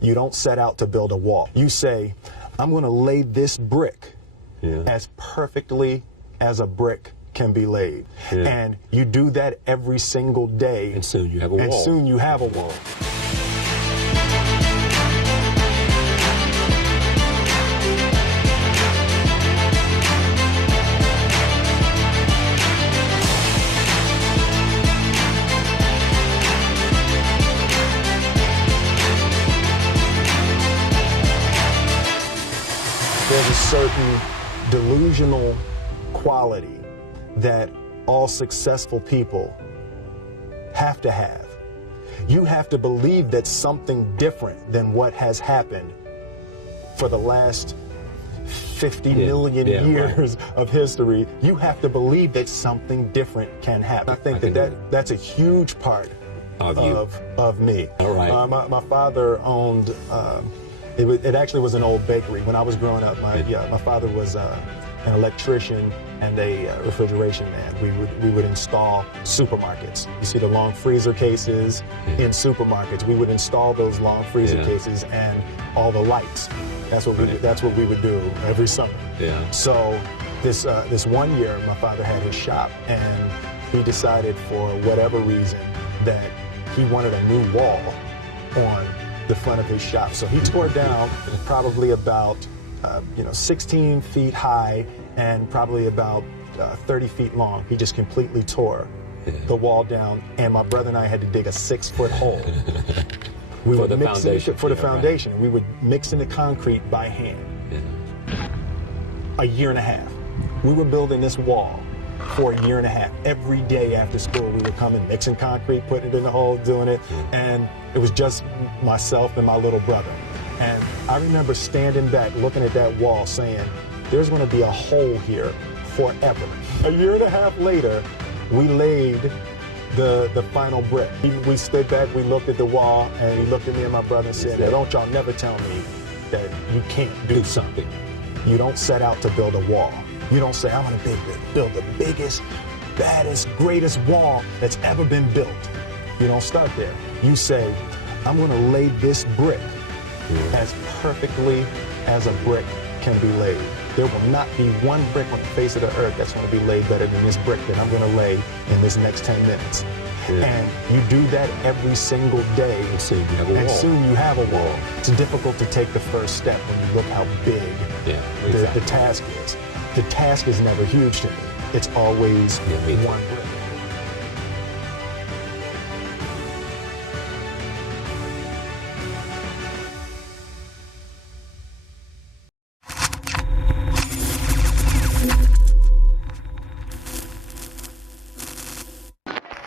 You don't set out to build a wall. You say, I'm going to lay this brick as perfectly as a brick can be laid. And you do that every single day. And soon you have a wall. And soon you have a wall. There's a certain delusional quality that all successful people have to have. You have to believe that something different than what has happened for the last 50 million years of history. You have to believe that something different can happen. I think that's a huge part of me. All right. My father owned it actually was an old bakery. When I was growing up, my father was an electrician and a refrigeration man. We would install supermarkets. You see the long freezer cases in supermarkets. We would install those long freezer cases and all the lights. That's what we would do every summer. So this one year, my father had his shop, and he decided for whatever reason that he wanted a new wall on the front of his shop. So he tore down probably about 16 feet high and probably about 30 feet long. He just completely tore the wall down, and my brother and I had to dig a 6-foot hole. For the foundation. For the foundation. Right. We would mix in the concrete by hand. A year and a half. We were building this wall for a year and a half. Every day after school, we would come and mixing concrete, putting it in the hole, doing it, and it was just myself and my little brother. And I remember standing back, looking at that wall, saying, there's going to be a hole here forever. A year and a half later, we laid the final brick. We stood back, we looked at the wall, and he looked at me and my brother and said, don't y'all never tell me that you can't do something. You don't set out to build a wall. You don't say, I want to build the biggest, baddest, greatest wall that's ever been built. You don't start there. You say, I'm going to lay this brick as perfectly as a brick can be laid. There will not be one brick on the face of the earth that's going to be laid better than this brick that I'm going to lay in this next 10 minutes. And you do that every single day, and soon you have a wall. It's difficult to take the first step when you look how big the task is. The task is never huge to me. It's always one brick.